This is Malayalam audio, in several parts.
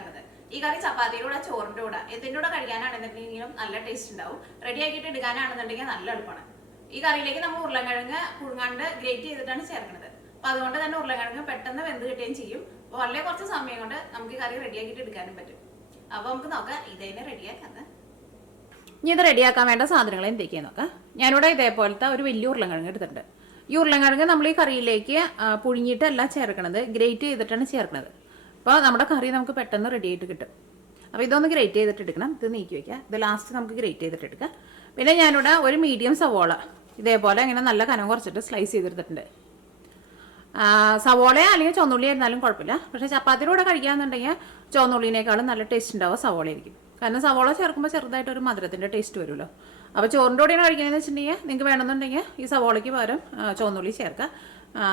ഉണ്ടാക്കുന്നത്. ഈ കറി ചപ്പാത്തിയുടെ കൂടെ, ചോറിന്റെ കൂടെ, എന്തിന്റെ കൂടെ കഴിക്കാനാണെന്നുണ്ടെങ്കിലും നല്ല ടേസ്റ്റ് ഉണ്ടാവും. റെഡി ആക്കിയിട്ട് എടുക്കാനാണെന്നുണ്ടെങ്കിൽ നല്ല എളുപ്പമാണ്. ഈ കറിയിലേക്ക് നമ്മൾ ഉരുളക്കിഴങ്ങ് പുഴുങ്ങാണ്ട് ഗ്രേറ്റ് ചെയ്തിട്ടാണ് ചേർക്കുന്നത്. അപ്പൊ അതുകൊണ്ട് തന്നെ ഉരുളക്കിഴങ്ങ് പെട്ടെന്ന് വെന്ത് കിട്ടുകയും ചെയ്യും. വളരെ കുറച്ച് സമയം കൊണ്ട് നമുക്ക് ഈ കറി റെഡിയാക്കിയിട്ട് എടുക്കാനും പറ്റും. അപ്പൊ നമുക്ക് നോക്കാം ഇതേനെ റെഡിയാക്കാന്ന്. ഇനി ഇത് റെഡിയാക്കാൻ വേണ്ട സാധനങ്ങൾ എന്തൊക്കെയാന്ന് നോക്കാം. ഞാനിവിടെ ഇതേപോലത്തെ ഒരു വലിയ ഉരുളക്കിഴങ്ങ് എടുത്തിട്ടുണ്ട്. ഈ ഉരുളക്കിഴങ്ങ് നമ്മൾ ഈ കറിയിലേക്ക് പുഴുങ്ങിയിട്ടല്ല ചേർക്കണത്, ഗ്രേറ്റ് ചെയ്തിട്ടാണ് ചേർക്കുന്നത്. അപ്പോൾ നമ്മുടെ കറി നമുക്ക് പെട്ടെന്ന് റെഡി ആയിട്ട് കിട്ടും. അപ്പോൾ ഇതൊന്ന് ഗ്രേറ്റ് ചെയ്തിട്ട് എടുക്കണം. ഇത് നീക്കി വയ്ക്കുക. ഇത് ലാസ്റ്റ് നമുക്ക് ഗ്രേറ്റ് ചെയ്തിട്ട് എടുക്കാം. പിന്നെ ഞാനിവിടെ ഒരു മീഡിയം സവോള ഇതേപോലെ ഇങ്ങനെ നല്ല കനം കുറച്ചിട്ട് സ്ലൈസ് ചെയ്തെടുത്തിട്ടുണ്ട്. സവോള അല്ലെങ്കിൽ ചുവന്നുള്ളി ആയിരുന്നാലും കുഴപ്പമില്ല. പക്ഷേ ചപ്പാത്തിയുടെ കൂടെ കഴിക്കാമെന്നുണ്ടെങ്കിൽ ചുവന്നുള്ളിനേക്കാളും നല്ല ടേസ്റ്റ് ഉണ്ടാവുക സവോളയായിരിക്കും. കാരണം സവോള ചേർക്കുമ്പോൾ ചെറുതായിട്ടൊരു മധുരത്തിൻ്റെ ടേസ്റ്റ് വരുമല്ലോ. അപ്പോൾ ചോറിൻ്റെ കൂടെയാണ് കഴിക്കുന്നതെന്ന് വെച്ചിട്ടുണ്ടെങ്കിൽ നിങ്ങൾക്ക് വേണമെന്നുണ്ടെങ്കിൽ ഈ സവോളയ്ക്ക് പകരം ചുവന്നുള്ളി ചേർക്കുക.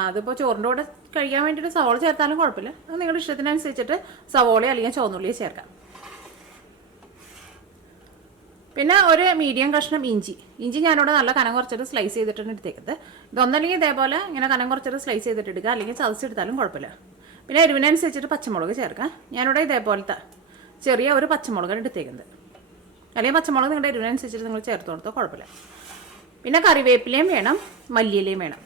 അതിപ്പോൾ ചോറിൻ്റെ കൂടെ കഴിക്കാൻ വേണ്ടിയിട്ട് സവോള ചേർത്താലും കുഴപ്പമില്ല. അത് നിങ്ങളുടെ ഇഷ്ടത്തിനനുസരിച്ചിട്ട് സവോള അല്ലെങ്കിൽ ചുവന്നുള്ളിയെ ചേർക്കാം. പിന്നെ ഒരു മീഡിയം കഷ്ണം ഇഞ്ചി ഞാനിവിടെ നല്ല കനം കുറച്ചിട്ട് സ്ലൈസ് ചെയ്തിട്ടാണ് എടുത്തേക്കുന്നത്. ഇതൊന്നല്ലെങ്കിൽ ഇതേപോലെ ഇങ്ങനെ കനം കുറച്ചിട്ട് സ്ലൈസ് ചെയ്തിട്ട് എടുക്കുക, അല്ലെങ്കിൽ ചതച്ചെടുത്താലും കുഴപ്പമില്ല. പിന്നെ എരിവിനനുസരിച്ചിട്ട് പച്ചമുളക് ചേർക്കാം. ഞാനിവിടെ ഇതേപോലത്തെ ചെറിയ ഒരു പച്ചമുളകാണ് എടുത്തേക്കുന്നത്. അല്ലെങ്കിൽ പച്ചമുളക് നിങ്ങളുടെ എരിവിനനുസരിച്ചിട്ട് നിങ്ങൾ ചേർത്ത് കൊടുത്തോ കുഴപ്പമില്ല. പിന്നെ കറിവേപ്പിലയും വേണം, മല്ലിയിലയും വേണം.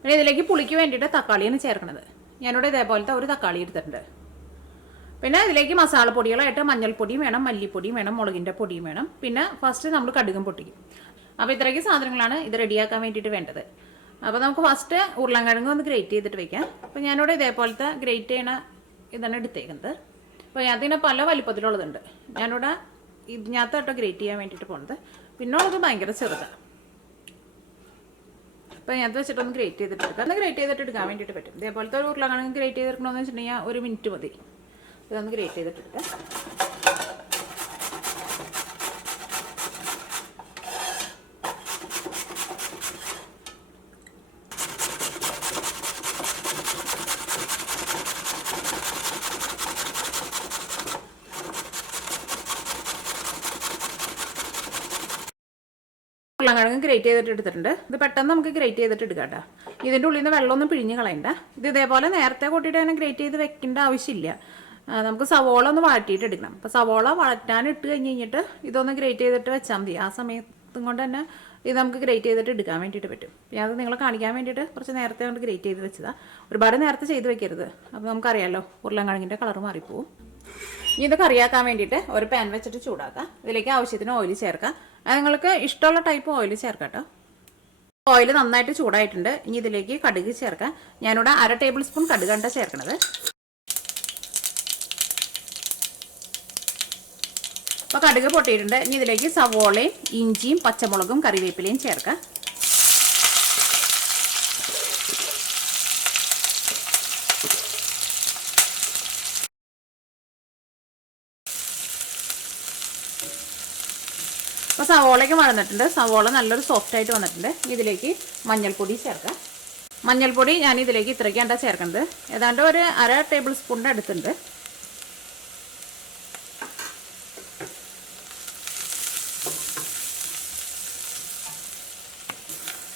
പിന്നെ ഇതിലേക്ക് പുളിക്ക് വേണ്ടിയിട്ട് തക്കാളിയാണ് ചേർക്കുന്നത്. ഞാനിവിടെ ഇതേപോലത്തെ ഒരു തക്കാളി എടുത്തിട്ടുണ്ട്. പിന്നെ ഇതിലേക്ക് മസാലപ്പൊടികളായിട്ട് മഞ്ഞൾപ്പൊടിയും വേണം, മല്ലിപ്പൊടിയും വേണം, മുളകിൻ്റെ പൊടിയും വേണം. പിന്നെ ഫസ്റ്റ് നമ്മൾ കടുകും പൊട്ടിക്കും. അപ്പോൾ ഇത്രയ്ക്ക് സാധനങ്ങളാണ് ഇത് റെഡിയാക്കാൻ വേണ്ടിയിട്ട് വേണ്ടത്. അപ്പോൾ നമുക്ക് ഫസ്റ്റ് ഉരുളക്കിഴങ്ങ് ഒന്ന് ഗ്രേറ്റ് ചെയ്തിട്ട് വയ്ക്കാം. അപ്പോൾ ഞാനിവിടെ ഇതേപോലത്തെ ഗ്രേറ്റ് ചെയ്യണ ഇതാണ് എടുത്തേക്കുന്നത്. അപ്പോൾ അതിന് പല വലിപ്പത്തിലുള്ളതുണ്ട്. ഞാനിവിടെ ഇതിനകത്തോട്ട് ഗ്രേറ്റ് ചെയ്യാൻ വേണ്ടിയിട്ട് പോകുന്നത്. പിന്നെ ഉള്ളത് ഭയങ്കര ചെറുതാണ്. അപ്പോൾ ഇതിനകത്ത് വെച്ചിട്ടൊന്ന് ഗ്രേറ്റ് ചെയ്തിട്ട് എടുക്കാം. ഒന്ന് ഗ്രേറ്റ് ചെയ്തിട്ട് എടുക്കാൻ വേണ്ടിയിട്ട് പറ്റും. ഇതേപോലത്തെ ഒരു ഉരുളക്കിഴങ്ങ് ഗ്രേറ്റ് ചെയ്തെടുക്കണമെന്ന് വെച്ചിട്ടുണ്ടെങ്കിൽ 1 മിനിറ്റ് മതി. ഇതൊന്ന് ഗ്രേറ്റ് ചെയ്തിട്ട് എടുക്കാം. ഉരുളക്കിഴങ്ങ് ഗ്രേറ്റ് ചെയ്തിട്ട് എടുത്തിട്ടുണ്ട്. ഇത് പെട്ടെന്ന് നമുക്ക് ഗ്രേറ്റ് ചെയ്തിട്ട് എടുക്കാം കേട്ടോ. ഇതിൻ്റെ ഉള്ളിൽ നിന്ന് വെള്ളമൊന്നും പിഴിഞ്ഞ് കളയണ്ട. ഇത് ഇതേപോലെ നേരത്തെ കൂട്ടിയിട്ട് തന്നെ ഗ്രേറ്റ് ചെയ്ത് വെക്കേണ്ട ആവശ്യമില്ല. നമുക്ക് സവോള ഒന്ന് വഴറ്റിയിട്ട് എടുക്കണം. അപ്പോൾ സവോള വഴറ്റാനിട്ട് കഴിഞ്ഞിട്ട് ഇതൊന്ന് ഗ്രേറ്റ് ചെയ്തിട്ട് വെച്ചാൽ മതി. ആ സമയത്തും കൊണ്ട് തന്നെ ഇത് നമുക്ക് ഗ്രേറ്റ് ചെയ്തിട്ട് എടുക്കാൻ വേണ്ടിയിട്ട് പറ്റും. ഞാൻ അത് നിങ്ങളെ കാണിക്കാൻ വേണ്ടിയിട്ട് കുറച്ച് നേരത്തെ കൊണ്ട് ഗ്രേറ്റ് ചെയ്ത് വെച്ചതാണ്. ഒരുപാട് നേരത്തെ ചെയ്ത് വെക്കരുത്. അപ്പോൾ നമുക്കറിയാമല്ലോ ഉരുളക്കിഴങ്ങിൻ്റെ കളർ മാറിപ്പോവും. ഇനി ഇത് കറിയാക്കാൻ വേണ്ടിയിട്ട് ഒരു പാൻ വെച്ചിട്ട് ചൂടാക്കാം. ഇതിലേക്ക് ആവശ്യത്തിന് ഓയിൽ ചേർക്കാം. അത് നിങ്ങൾക്ക് ഇഷ്ടമുള്ള ടൈപ്പ് ഓയിൽ ചേർക്കാം കേട്ടോ. ഓയിൽ നന്നായിട്ട് ചൂടായിട്ടുണ്ട്. ഇനി ഇതിലേക്ക് കടുക് ചേർക്കാം. ഞാനിവിടെ 1/2 ടേബിൾ സ്പൂൺ കടുകാണ് ചേർക്കുന്നത്. അപ്പോൾ കടുക് പൊട്ടിയിട്ടുണ്ട്. ഇനി ഇതിലേക്ക് സവോളയും ഇഞ്ചിയും പച്ചമുളകും കറിവേപ്പിലയും ചേർക്കാം. അപ്പോൾ സവോളയ്ക്ക് വഴന്നിട്ടുണ്ട്. സവോള നല്ലൊരു സോഫ്റ്റ് ആയിട്ട് വന്നിട്ടുണ്ട്. ഇതിലേക്ക് മഞ്ഞൾപ്പൊടി ചേർക്കാം. മഞ്ഞൾപ്പൊടി ഞാൻ ഇതിലേക്ക് ഇത്രയ്ക്കാണ് ചേർക്കുന്നത്. ഏതാണ്ട് ഒരു 1/2 ടേബിൾ സ്പൂണിൻ്റെ അടുത്തുണ്ട്.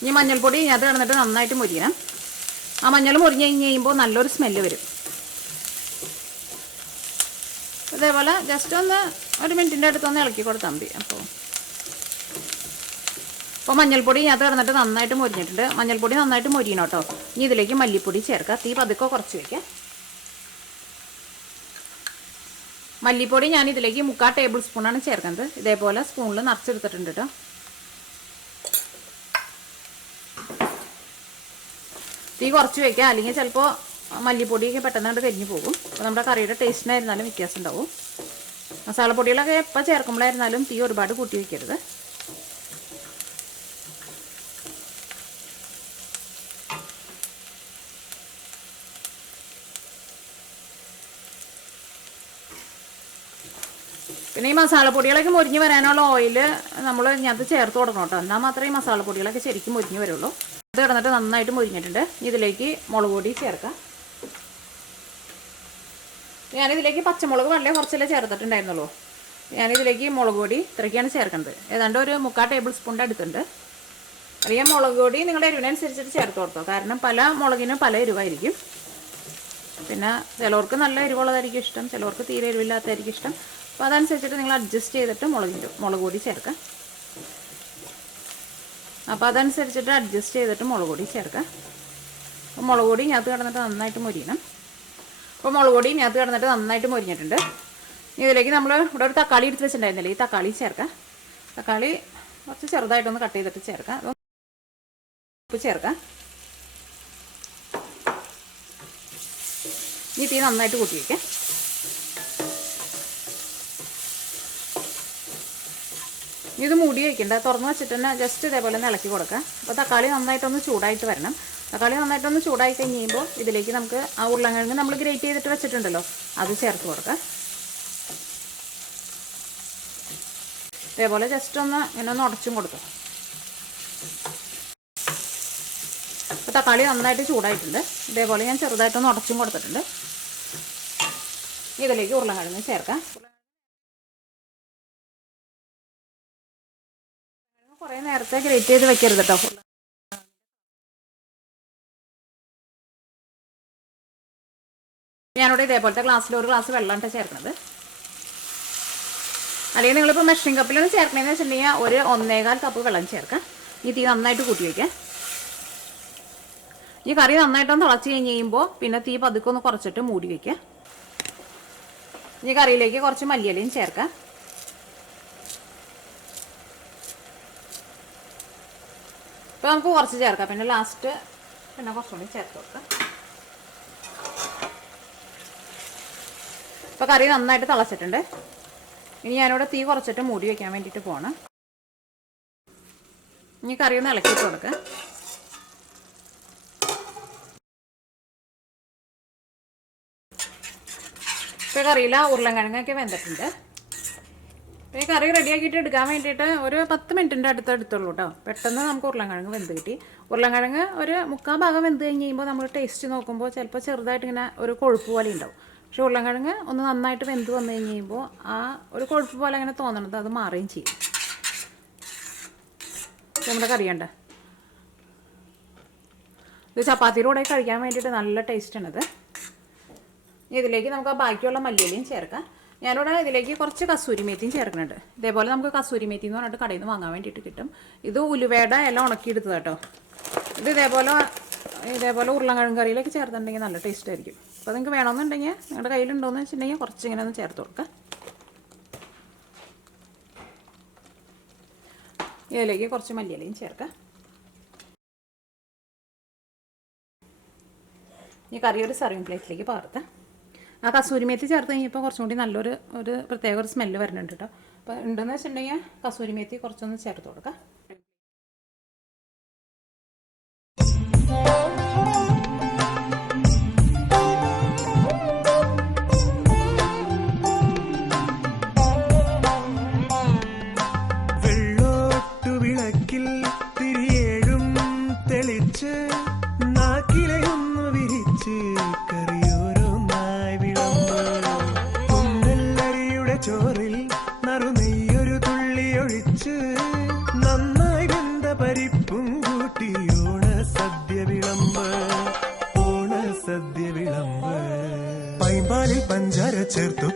ഇനി മഞ്ഞൾപ്പൊടി അത് കിടന്നിട്ട് നന്നായിട്ട് മുരിയണം. ആ മഞ്ഞൾ മുരിഞ്ഞ് കഴിഞ്ഞ് കഴിയുമ്പോൾ നല്ലൊരു സ്മെല്ല് വരും. അതേപോലെ ജസ്റ്റ് ഒന്ന് 1 മിനിറ്റിൻ്റെ അടുത്തൊന്ന് ഇളക്കി കൊടുത്താൽ മതി. അപ്പോൾ മഞ്ഞൾപ്പൊടി അത് കിടന്നിട്ട് നന്നായിട്ട് മുരിഞ്ഞിട്ടുണ്ട്. മഞ്ഞൾപ്പൊടി നന്നായിട്ട് മുരിയണം കേട്ടോ. ഇനി ഇതിലേക്ക് മല്ലിപ്പൊടി ചേർക്കുക. തീ പതുക്കെ കുറച്ച് വയ്ക്കാം. മല്ലിപ്പൊടി ഞാൻ ഇതിലേക്ക് 3/4 ടേബിൾ സ്പൂണാണ് ചേർക്കുന്നത്. ഇതേപോലെ സ്പൂണിൽ നിറച്ചെടുത്തിട്ടുണ്ട് കേട്ടോ. തീ കുറച്ച് വയ്ക്കുക, അല്ലെങ്കിൽ ചിലപ്പോൾ മല്ലിപ്പൊടിയൊക്കെ പെട്ടെന്ന് കരിഞ്ഞു പോകും. അപ്പോൾ നമ്മുടെ കറിയുടെ ടേസ്റ്റിനായിരുന്നാലും വ്യത്യാസം ഉണ്ടാവും. മസാലപ്പൊടികളൊക്കെ എപ്പോൾ ചേർക്കുമ്പോഴായിരുന്നാലും തീ ഒരുപാട് കൂട്ടി വയ്ക്കരുത്. പിന്നെ ഈ മസാലപ്പൊടികളൊക്കെ മുരിഞ്ഞ് വരാനുള്ള ഓയിൽ നമ്മൾ ഇതിനകത്ത് ചേർത്ത് കൊടുക്കണം കേട്ടോ. എന്നാൽ മാത്രമേ ഈ മസാലപ്പൊടികളൊക്കെ ശരിക്കും മുരിഞ്ഞ് വരുള്ളൂ. ഇത് കിടന്നിട്ട് നന്നായിട്ട് മുരിഞ്ഞിട്ടുണ്ട്. ഇതിലേക്ക് മുളക് പൊടി ചേർക്കാം. ഞാനിതിലേക്ക് പച്ചമുളക് വളരെ കുറച്ചല്ലേ ചേർത്തിട്ടുണ്ടായിരുന്നുള്ളൂ. ഞാനിതിലേക്ക് മുളക് പൊടി ഇത്രയ്ക്കാണ് ചേർക്കുന്നത്. ഏതാണ്ട് ഒരു 3/4 ടേബിൾ സ്പൂണിൻ്റെ അടുത്തുണ്ട്. അല്ലെങ്കിൽ മുളക് പൊടി നിങ്ങളുടെ എരിവിനനുസരിച്ചിട്ട് ചേർത്ത് കൊടുത്തോ. കാരണം പല മുളകിനും പല എരിവായിരിക്കും. പിന്നെ ചിലവർക്ക് നല്ല എരിവുള്ളതായിരിക്കും ഇഷ്ടം, ചിലവർക്ക് തീരെ എരിവില്ലാത്തതായിരിക്കും ഇഷ്ടം. അപ്പോൾ അതനുസരിച്ചിട്ട് നിങ്ങൾ അഡ്ജസ്റ്റ് ചെയ്തിട്ട് മുളക് പൊടി ചേർക്കുക. അപ്പോൾ അതനുസരിച്ചിട്ട് അഡ്ജസ്റ്റ് ചെയ്തിട്ട് മുളക് പൊടി ചേർക്കുക. അപ്പോൾ മുളക് പൊടി ഇതിനകത്ത് കിടന്നിട്ട് നന്നായിട്ട് മൊരിയണം. അപ്പോൾ മുളക് പൊടി ഇതിനകത്ത് കിടന്നിട്ട് നന്നായിട്ട് മൊരിഞ്ഞിട്ടുണ്ട്. ഇതിലേക്ക് നമ്മൾ ഇവിടെ ഒരു തക്കാളി എടുത്ത് വെച്ചിട്ടുണ്ടായിരുന്നില്ലേ, ഈ തക്കാളി ചേർക്കുക. തക്കാളി കുറച്ച് ചെറുതായിട്ടൊന്ന് കട്ട് ചെയ്തിട്ട് ചേർക്കുക. ഉപ്പ് ചേർക്കുക. ഈ തീ നന്നായിട്ട് കൂട്ടി വയ്ക്കാം. ഇത് മൂടി വയ്ക്കണ്ട, തുറന്ന് വെച്ചിട്ട് തന്നെ ജസ്റ്റ് ഇതേപോലെ ഒന്ന് ഇളക്കി കൊടുക്കുക. അപ്പോൾ തക്കാളി നന്നായിട്ടൊന്ന് ചൂടായിട്ട് വരണം. തക്കാളി നന്നായിട്ടൊന്ന് ചൂടായി കഴിയുമ്പോൾ ഇതിലേക്ക് നമുക്ക് ആ ഉരുളക്കിഴങ്ങ് നമ്മൾ ഗ്രേറ്റ് ചെയ്തിട്ട് വെച്ചിട്ടുണ്ടല്ലോ അത് ചേർത്ത് കൊടുക്കുക. ഇതേപോലെ ജസ്റ്റ് ഒന്ന് ഇങ്ങനെ ഒന്ന് ഉടച്ചും കൊടുക്കുക. അപ്പോൾ തക്കാളി നന്നായിട്ട് ചൂടായിട്ടുണ്ട്. ഇതേപോലെ ഞാൻ ചെറുതായിട്ടൊന്ന് ഉടച്ചും കൊടുത്തിട്ടുണ്ട്. ഇതിലേക്ക് ഉരുളക്കിഴങ്ങ് ചേർക്കാം. കുറേ നേരത്തെ ഗ്രേറ്റ് ചെയ്ത് വെക്കരുത് കേട്ടോ. ഞാനിവിടെ ഇതേപോലത്തെ ഗ്ലാസ്സിൽ ഒരു ഗ്ലാസ് വെള്ളമാണ് ചേർക്കുന്നത്. അല്ലെങ്കിൽ നിങ്ങളിപ്പോൾ മെഷറിംഗ് കപ്പിലാണ് ചേർക്കണമെന്ന് വെച്ചിട്ടുണ്ടെങ്കിൽ ഒരു 1.25 കപ്പ് വെള്ളം ചേർക്കാം. ഈ തീ നന്നായിട്ട് കൂട്ടി വയ്ക്കാം. ഈ കറി നന്നായിട്ടൊന്ന് തിളച്ച് കഴിയുമ്പോൾ പിന്നെ തീ പതുക്കെ ഒന്ന് കുറച്ചിട്ട് മൂടി വയ്ക്കുക. ഈ കറിയിലേക്ക് കുറച്ച് മല്ലിയിലയും ചേർക്കാം. ഇപ്പോൾ നമുക്ക് കുറച്ച് ചേർക്കാം, പിന്നെ ലാസ്റ്റ് പിന്നെ കുറച്ചുകൂടി ചേർത്ത് കൊടുക്കാം. ഇപ്പോൾ കറി നന്നായിട്ട് തിളച്ചിട്ടുണ്ട്. ഇനി ഞാനിവിടെ തീ കുറച്ചിട്ട് മൂടി വയ്ക്കാൻ വേണ്ടിയിട്ട് പോകണം. ഇനി കറി ഒന്ന് ഇളക്കിയിട്ട് കൊടുക്കുക. ഇപ്പോൾ കറിയിൽ ഉരുളക്കിഴങ്ങൊക്കെ വെന്തിട്ടുണ്ട്. അപ്പോൾ ഈ കറി റെഡിയാക്കിയിട്ട് എടുക്കാൻ വേണ്ടിയിട്ട് ഒരു 10 മിനിറ്റിൻ്റെ അടുത്ത് എടുത്തുള്ളൂ കേട്ടോ. പെട്ടെന്ന് നമുക്ക് ഉരുളക്കിഴങ്ങ് വെന്ത് കിട്ടി. ഉരുളക്കിഴങ്ങ് ഒരു 3/4 ഭാഗം വെന്ത് കഴിഞ്ഞ് കഴിയുമ്പോൾ നമ്മൾ ടേസ്റ്റ് നോക്കുമ്പോൾ ചിലപ്പോൾ ചെറുതായിട്ട് ഇങ്ങനെ ഒരു കൊഴുപ്പ് പോലെ ഉണ്ടാവും. പക്ഷേ ഉരുളക്കിഴങ്ങ് ഒന്ന് നന്നായിട്ട് വെന്ത് വന്നു കഴിഞ്ഞ് കഴിയുമ്പോൾ ആ ഒരു കൊഴുപ്പ് പോലെ അങ്ങനെ തോന്നണത് അത് മാറുകയും ചെയ്യും. നമ്മുടെ കറിയുണ്ട്. ഇത് ചപ്പാത്തിയുടെ കൂടെ കഴിക്കാൻ വേണ്ടിയിട്ട് നല്ല ടേസ്റ്റാണിത്. ഇതിലേക്ക് നമുക്ക് ബാക്കിയുള്ള മല്ലിയിലയും ചേർക്കാം. ഞാനിവിടെ ഇതിലേക്ക് കുറച്ച് കസൂരി മേത്തിയും ചേർക്കുന്നുണ്ട്. ഇതേപോലെ നമുക്ക് കസൂരി മേത്തി എന്ന് പറഞ്ഞിട്ട് കടയിൽ നിന്ന് വാങ്ങാൻ വേണ്ടിയിട്ട് കിട്ടും. ഇത് ഉലുവയുടെ എല്ലാം ഉണക്കിയെടുത്തത് കേട്ടോ. ഇത് ഇതേപോലെ ഉരുളക്കിഴങ്ങ് കറിയിലേക്ക് ചേർത്തിട്ടുണ്ടെങ്കിൽ നല്ല ടേസ്റ്റ് ആയിരിക്കും. അപ്പോൾ നിങ്ങൾക്ക് വേണമെന്നുണ്ടെങ്കിൽ നിങ്ങളുടെ കയ്യിലുണ്ടോയെന്ന് വെച്ചിട്ടുണ്ടെങ്കിൽ കുറച്ച് ഇങ്ങനെ ഒന്ന് ചേർത്ത് കൊടുക്കുക. ഇതിലേക്ക് കുറച്ച് മല്ലിയിലയും ചേർക്കാം. ഈ കറി ഒരു സർവിങ് പ്ലേറ്റിലേക്ക് പകർത്താം. ആ കസൂരി മേത്തി ചേർത്ത് കഴിഞ്ഞപ്പോൾ കുറച്ചും കൂടി നല്ലൊരു പ്രത്യേക ഒരു സ്മെല്ല് വരുന്നുണ്ട് കേട്ടോ. അപ്പോൾ ഉണ്ടെന്ന് വെച്ചിട്ടുണ്ടെങ്കിൽ കസൂരി മേത്തി കുറച്ചൊന്ന് ചേർത്ത് കൊടുക്കാം. വെള്ളോട്ടുവിളക്കിൽ തിരിയേഴും തെളിച്ച് നാക്കിലയൊന്നു വിരിച്ച് ചോറിൽ നറുനെയ്യൊരു തുള്ളി ഒഴിച്ച് നന്നായി വെന്ത പരിപ്പും കൂട്ടി ഓണസദ്യ വിളമ്പ് പൈമ്പാലിൽ പഞ്ചാര ചേർത്തു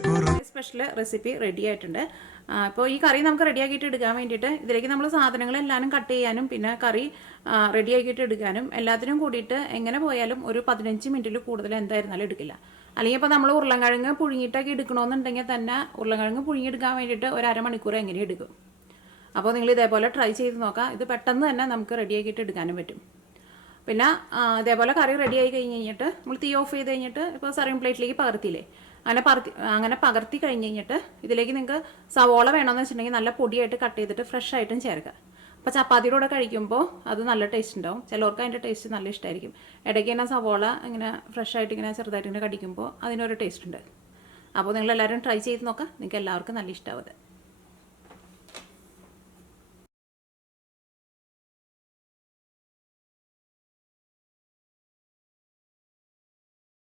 സ്പെഷ്യൽ റെസിപ്പി റെഡി ആയിട്ടുണ്ട്. അപ്പോൾ ഈ കറി നമുക്ക് റെഡിയാക്കിയിട്ട് എടുക്കാൻ വേണ്ടിയിട്ട് ഇതിലേക്ക് നമ്മൾ സാധനങ്ങളെല്ലാം കട്ട് ചെയ്യാനും പിന്നെ കറി റെഡിയാക്കിയിട്ട് എടുക്കാനും എല്ലാത്തിനും കൂടിയിട്ട് എങ്ങനെ പോയാലും ഒരു 15 മിനിറ്റിൽ കൂടുതൽ എന്തായിരുന്നാലും എടുക്കില്ല. അല്ലെങ്കിൽ ഇപ്പോൾ നമ്മൾ ഉരുളക്കിഴങ്ങ് പുഴുങ്ങിയിട്ടൊക്കെ എടുക്കണമെന്നുണ്ടെങ്കിൽ തന്നെ ഉരുളക്കിഴങ്ങ് പുഴുങ്ങിയെടുക്കാൻ വേണ്ടിയിട്ട് ഒരു അരമണിക്കൂർ എങ്ങനെ എടുക്കും. അപ്പോൾ നിങ്ങൾ ഇതേപോലെ ട്രൈ ചെയ്ത് നോക്കാം. ഇത് പെട്ടെന്ന് തന്നെ നമുക്ക് റെഡിയാക്കിയിട്ട് എടുക്കാനും പറ്റും. പിന്നെ ഇതേപോലെ കറി റെഡിയായി കഴിഞ്ഞിട്ട് നമ്മൾ തീ ഓഫ് ചെയ്ത് കഴിഞ്ഞിട്ട് ഇപ്പോൾ സർവിങ് പ്ലേറ്റിലേക്ക് പകർത്തിയില്ലേ, അങ്ങനെ പകർത്തി കഴിഞ്ഞ് കഴിഞ്ഞിട്ട് ഇതിലേക്ക് നിങ്ങൾക്ക് സവോള വേണമെന്ന് വെച്ചിട്ടുണ്ടെങ്കിൽ നല്ല പൊടിയായിട്ട് കട്ട് ചെയ്തിട്ട് ഫ്രഷ് ആയിട്ടും ചേർക്കുക. അപ്പോൾ ചപ്പാത്തിയുടെ കൂടെ കഴിക്കുമ്പോൾ അത് നല്ല ടേസ്റ്റ് ഉണ്ടാവും. ചിലവർക്ക് അതിൻ്റെ ടേസ്റ്റ് നല്ല ഇഷ്ടമായിരിക്കും. ഇടയ്ക്ക് തന്നെ സവോള ഇങ്ങനെ ഫ്രഷ് ആയിട്ട് ഇങ്ങനെ ചെറുതായിട്ട് ഇങ്ങനെ കടിക്കുമ്പോൾ അതിനൊരു ടേസ്റ്റ് ഉണ്ട്. അപ്പോൾ നിങ്ങളെല്ലാവരും ട്രൈ ചെയ്ത് നോക്കാം. നിങ്ങൾക്ക് എല്ലാവർക്കും നല്ല ഇഷ്ടമാവും.